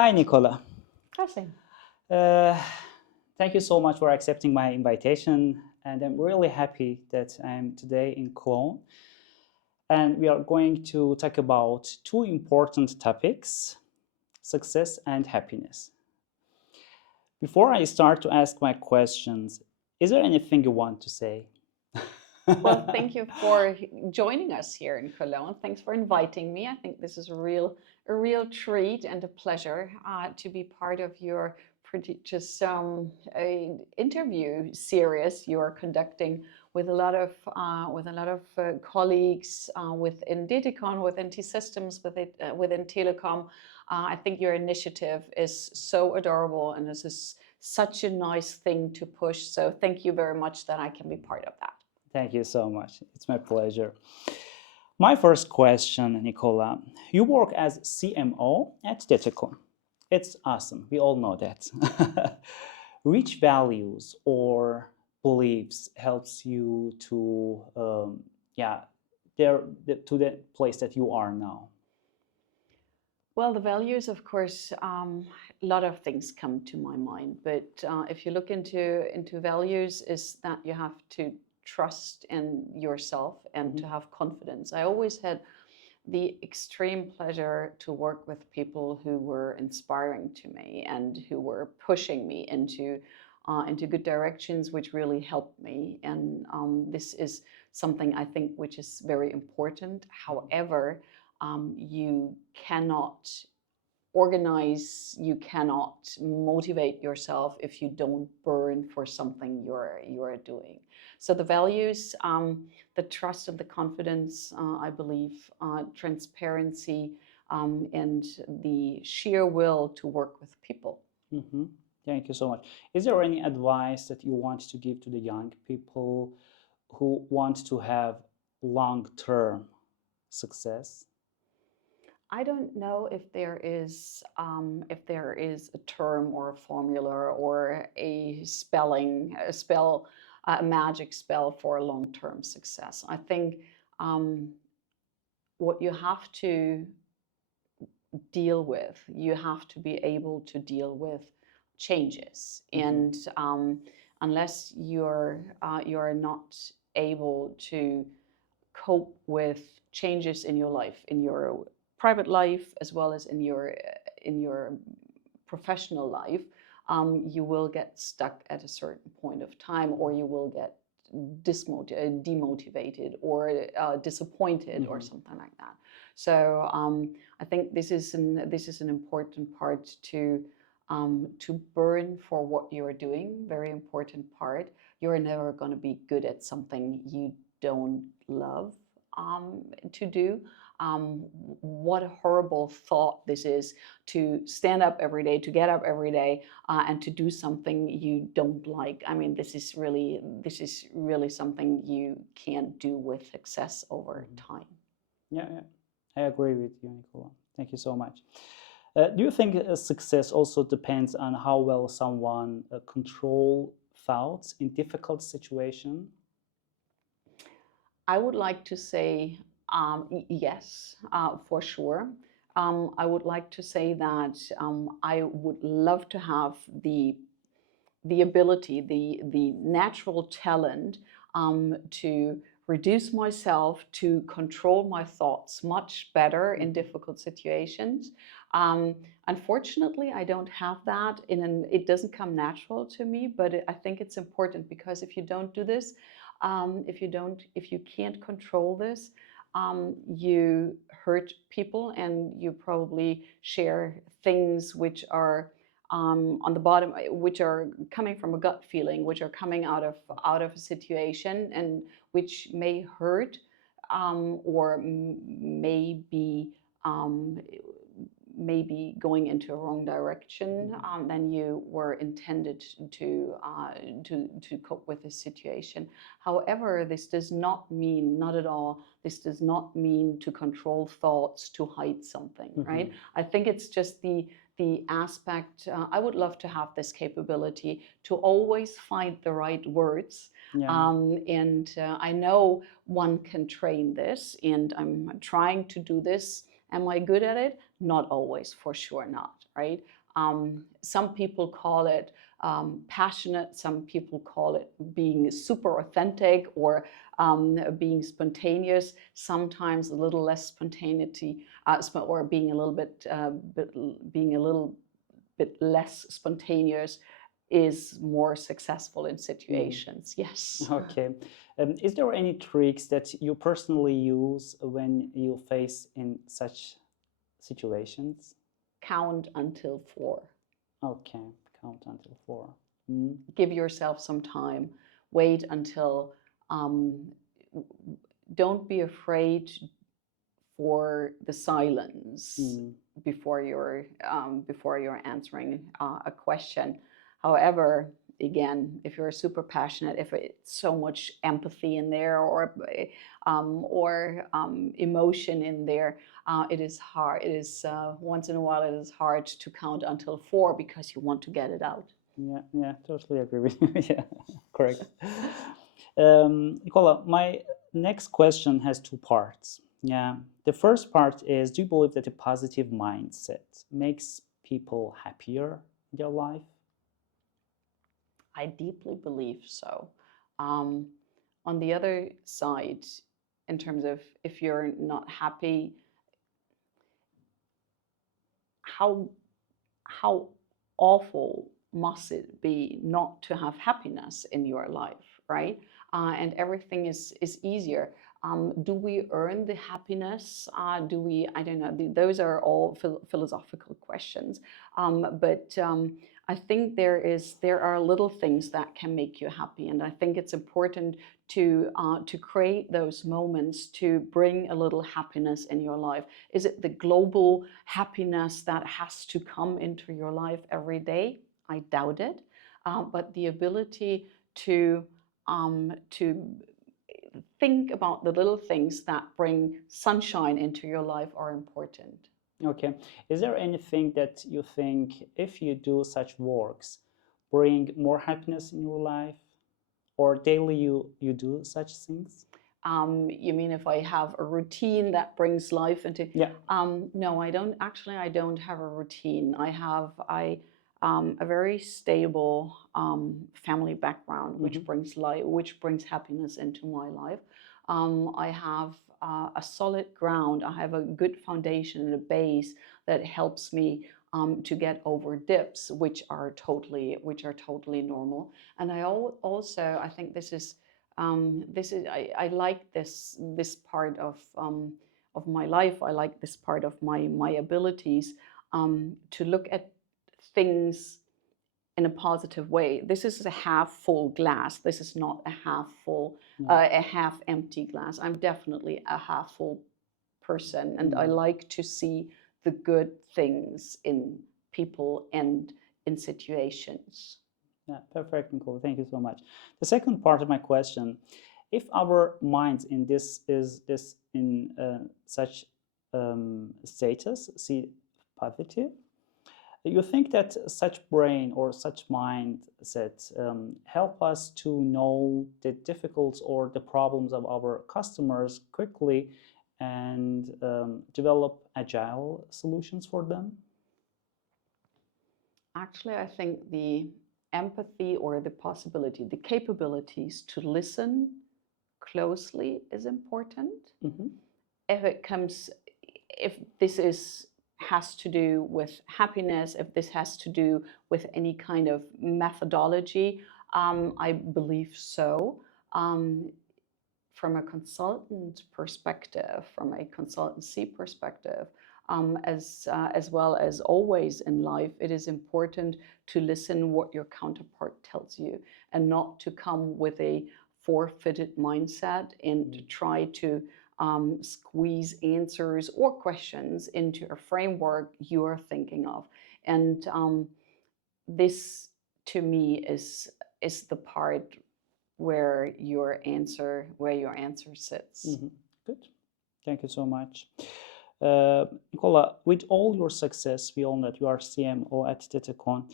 Hi, Nicola. Hossein. Uh, Thank you so much for accepting my invitation. And I'm really happy that I'm today in Cologne. And we are going to talk about two important topics, success and happiness. Before I start to ask my questions, is there anything you want to say? Well, thank you for joining us here in Cologne. Thanks for inviting me. I think this is a real treat and a pleasure to be part of your prodigious interview series you're conducting with a lot of colleagues within Detecon, within T-Systems, within Telecom. I think your initiative is so adorable, and this is such a nice thing to push. So thank you very much that I can be part of that. Thank you so much. It's my pleasure. My first question, Nicola, you work as CMO at Detecon. It's awesome. We all know that. Which values or beliefs helps you to, yeah, to the place that you are now? Well, the values, of course, a lot of things come to my mind. But if you look into values, is that you have to trust in yourself and to have confidence. I always had the extreme pleasure to work with people who were inspiring to me and who were pushing me into good directions, which really helped me. And this is something I think which is very important. However, you cannot organize, you cannot motivate yourself if you don't burn for something you're doing. So the values, the trust and the confidence, I believe, transparency, and the sheer will to work with people. Mm-hmm. Thank you so much. Is there any advice that you want to give to the young people who want to have long-term success? I don't know if there is a term or a formula or a a magic spell for long-term success. I think um, what you have to deal with, you have to be able to deal with changes, and unless you're not able to cope with changes in your life, in your private life, as well as in your professional life, you will get stuck at a certain point of time, or you will get demotivated or disappointed or something like that. So I think this is an important part to burn for what you're doing. Very important part. You're never going to be good at something you don't love to do. What a horrible thought this is, to stand up every day, to get up every day, and to do something you don't like. I mean, this is really something you can't do with success over time. Yeah, yeah, I agree with you, Nicola. Thank you so much. Do you think success also depends on how well someone control thoughts in difficult situation? I would like to say yes, for sure. I would like to say that I would love to have the ability, the natural talent to reduce myself, to control my thoughts much better in difficult situations. Um, Unfortunately, I don't have that. It doesn't come natural to me, but I think it's important, because if you don't do this, if you can't control this, you hurt people, and you probably share things which are on the bottom, which are coming from a gut feeling, which are coming out of a situation, and which may hurt, or um, maybe going into a wrong direction than you were intended to cope with this situation. However, this does not mean, not at all, this does not mean to control thoughts, to hide something, right? I think it's just the aspect. I would love to have this capability to always find the right words. Yeah. And I know one can train this, and I'm trying to do this Am I good at it? Not always, for sure not, right? Some people call it passionate, some people call it being super authentic or being spontaneous, sometimes a little less spontaneity, or being a little bit less spontaneous is more successful in situations. Yes. Okay. Is there any tricks that you personally use when you face in such situations? Count until 4. Okay, count until 4. Mm. Give yourself some time. Wait until, don't be afraid for the silence before you're answering a question. However, again, if you're super passionate, if it's so much empathy in there or emotion in there, it is hard. It is once in a while it is hard to count until 4 because you want to get it out. Yeah, totally agree with you. Yeah, correct. Nicola, my next question has 2 parts. Yeah, the first part is: do you believe that a positive mindset makes people happier in their life? I deeply believe so. On the other side, in terms of if you're not happy, how awful must it be not to have happiness in your life, right? And everything is easier. Do we earn the happiness? Do we? I don't know. Those are all philosophical questions. But I think there are little things that can make you happy, and I think it's important to create those moments to bring a little happiness in your life. Is it the global happiness that has to come into your life every day? I doubt it. But the ability to think about the little things that bring sunshine into your life are important. Okay. Is there anything that you think, if you do such works, bring more happiness in your life, or daily you do such things? You mean if I have a routine that brings life into? Yeah. No, I don't. Actually, I don't have a routine. I have a very stable family background, which brings life, which brings happiness into my life. I have a solid ground. I have a good foundation and a base that helps me to get over dips, which are totally normal. And also I think this is I like this part of my life. I like this part of my abilities to look at things in a positive way. This is a half full glass. This is not a half full, a half empty glass. I'm definitely a half full person, and I like to see the good things in people and in situations. Yeah, perfect, Nicole. Thank you so much. The second part of my question: if our minds in this in such status, see positive, you think that such brain or such mindset help us to know the difficulties or the problems of our customers quickly and develop agile solutions for them? Actually, I think the empathy or the possibility, the capabilities to listen closely is important. If it comes, if this has to do with happiness, if this has to do with any kind of methodology, I believe so. From a consultant perspective, from a consultancy perspective, as well as always in life, it is important to listen what your counterpart tells you and not to come with a forfeited mindset and to try to squeeze answers or questions into a framework you are thinking of. And this, to me, is the part where your answer sits. Good. Thank you so much. Nicola, with all your success, we all know that you are CMO at Detecon.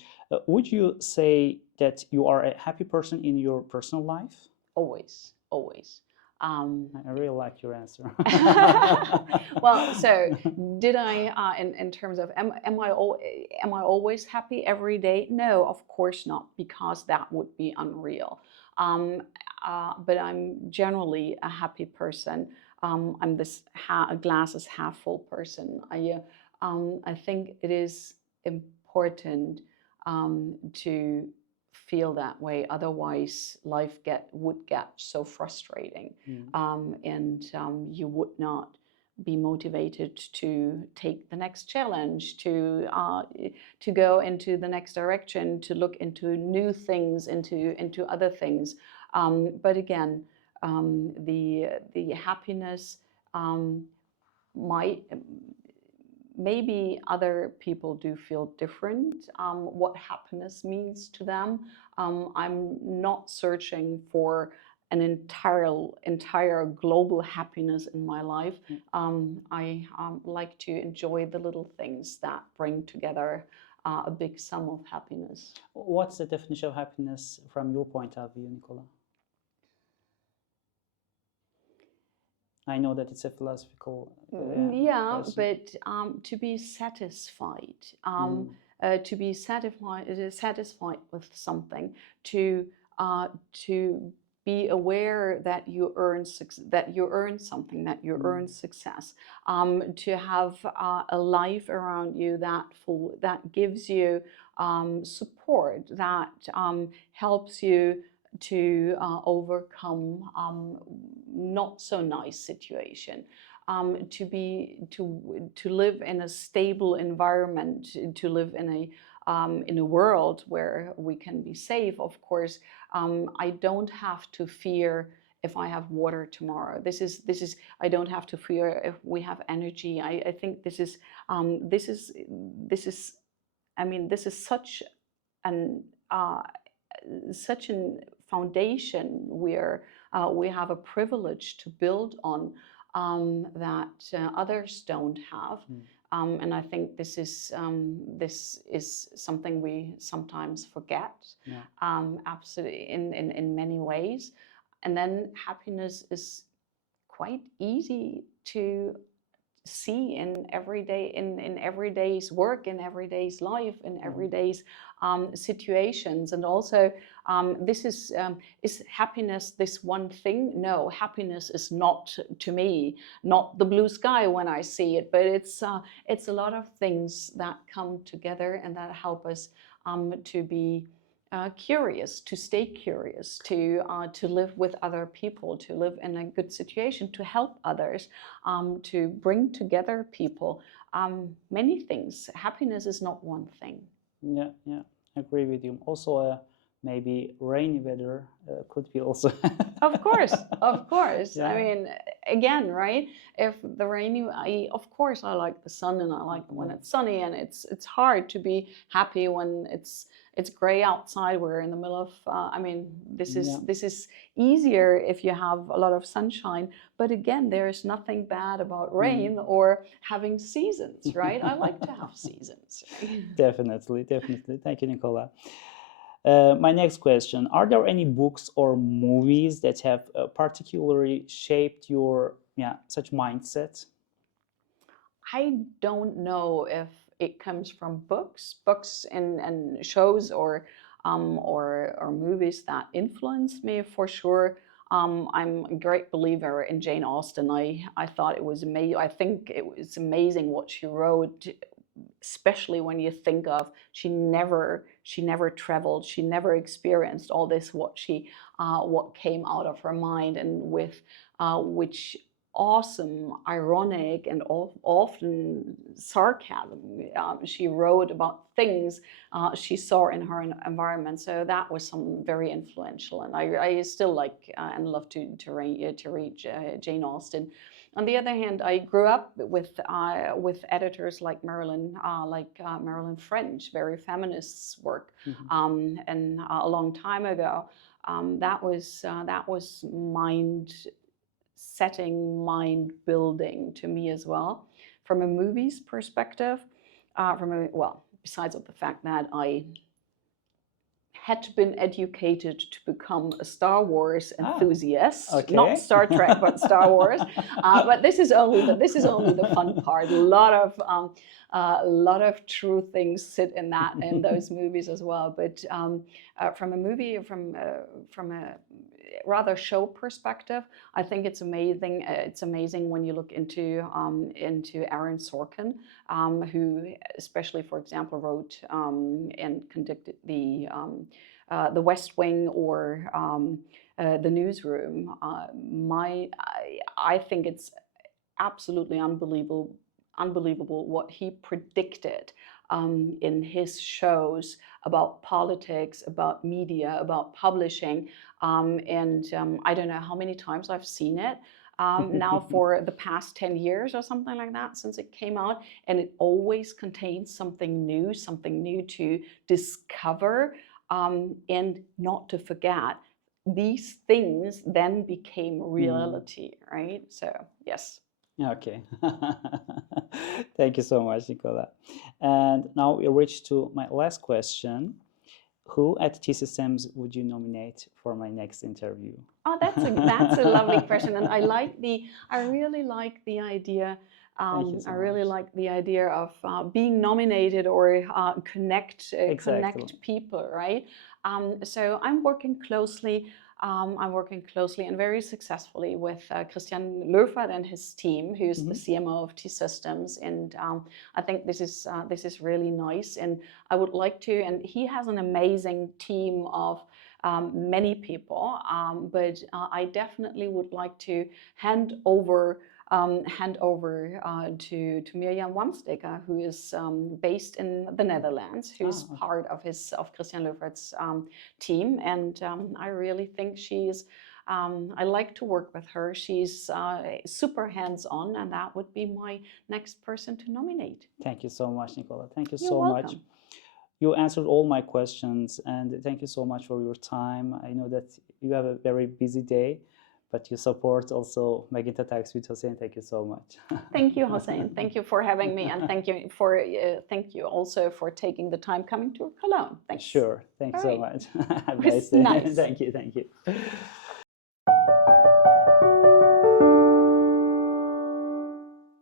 Would you say that you are a happy person in your personal life? Always, always. I really like your answer. Well, so did I, in terms of, am I always happy every day? No, of course not, because that would be unreal. Um, but I'm generally a happy person. I'm this glass is half full person. I think it is important to feel that way. Otherwise, life would get so frustrating, and you would not be motivated to take the next challenge, to go into the next direction, to look into new things, into other things. But again, the happiness might maybe other people do feel different, what happiness means to them. I'm not searching for an entire global happiness in my life. I like to enjoy the little things that bring together a big sum of happiness. What's the definition of happiness from your point of view, Nicola? I know that it's a philosophical yeah, question. but to be satisfied, to be satisfied with something, to be aware that you earn something, that you earn success, to have a life around you that gives you support, that helps you to overcome not so nice situation, to live in a stable environment, to live in a world where we can be safe. Of course, I don't have to fear if I have water tomorrow. This is I don't have to fear if we have energy. I think this is I mean, this is an such an foundation where we have a privilege to build on, that others don't have. And I think this is something we sometimes forget, absolutely, in many ways. And then happiness is quite easy to see in everyday's work, in everyday's life, in everyday's situations. And also, this is happiness this one thing? No, happiness is not, to me, not the blue sky when I see it, but it's a lot of things that come together and that help us to be curious, to stay curious, to live with other people, to live in a good situation, to help others, to bring together people. Many things. Happiness is not one thing. Yeah, yeah, I agree with you. Also, maybe rainy weather could be also. Of course, of course. Yeah. I mean, again, right? If the rainy, of course, I like the sun, and I like when it's sunny, and it's hard to be happy when it's gray outside. We're in the middle of. I mean, this is easier if you have a lot of sunshine. But again, there is nothing bad about rain or having seasons, right? I like to have seasons. Definitely, definitely. Thank you, Nicola. My next question: are there any books or movies that have particularly shaped your such mindset? I don't know if it comes from books and shows or movies that influenced me for sure. I'm a great believer in Jane Austen. I thought it was amazing. I think it was amazing what she wrote, especially when you think of she never traveled, she never experienced all this, what came out of her mind, and with which awesome, ironic, and often sarcasm she wrote about things she saw in her environment. So that was some very influential, and I still like and love to read Jane Austen. On the other hand, I grew up with editors like Marilyn French, very feminist work, and a long time ago. That was mind building to me as well. From a movies perspective, besides of the fact that I had been educated to become a Star Wars enthusiast, okay. not Star Trek, but Star Wars. But this is only the fun part. A lot of true things sit in those movies as well. But from a rather show perspective, I think it's amazing. It's amazing when you look into Aaron Sorkin, who, especially for example, wrote and conducted the West Wing or the Newsroom. I think it's absolutely unbelievable what he predicted in his shows about politics, about media, about publishing. I don't know how many times I've seen it now for the past 10 years or something like that since it came out. And it always contains something new to discover and not to forget. These things then became reality, right? So, yes. Okay. Thank you so much, Nicola. And now we reach to my last question. Who at T-Systems would you nominate for my next interview? Oh, that's a lovely question, and I really like the idea. I really like the idea of being nominated or connect people, right? So I'm working closely and very successfully with Christian Löfert and his team, who's the CMO of T-Systems, and I think this is really nice. And I would like to, and he has an amazing team of many people, but I definitely would like to hand over to Mirjam Wamsteker, who is based in the Netherlands, who's part of Christian Löfert's team, and I really think she's. I like to work with her. She's super hands-on, and that would be my next person to nominate. Thank you so much, Nicola. Thank you You're so welcome. much. You answered all my questions, and thank you so much for your time. I know that you have a very busy day, but you support also Magenta Talks with Hossein. Thank you so much. Thank you, Hossein. Thank you for having me, and thank you also for taking the time coming to Cologne. Thanks. Sure. Thank you so much. It was nice. Thank you.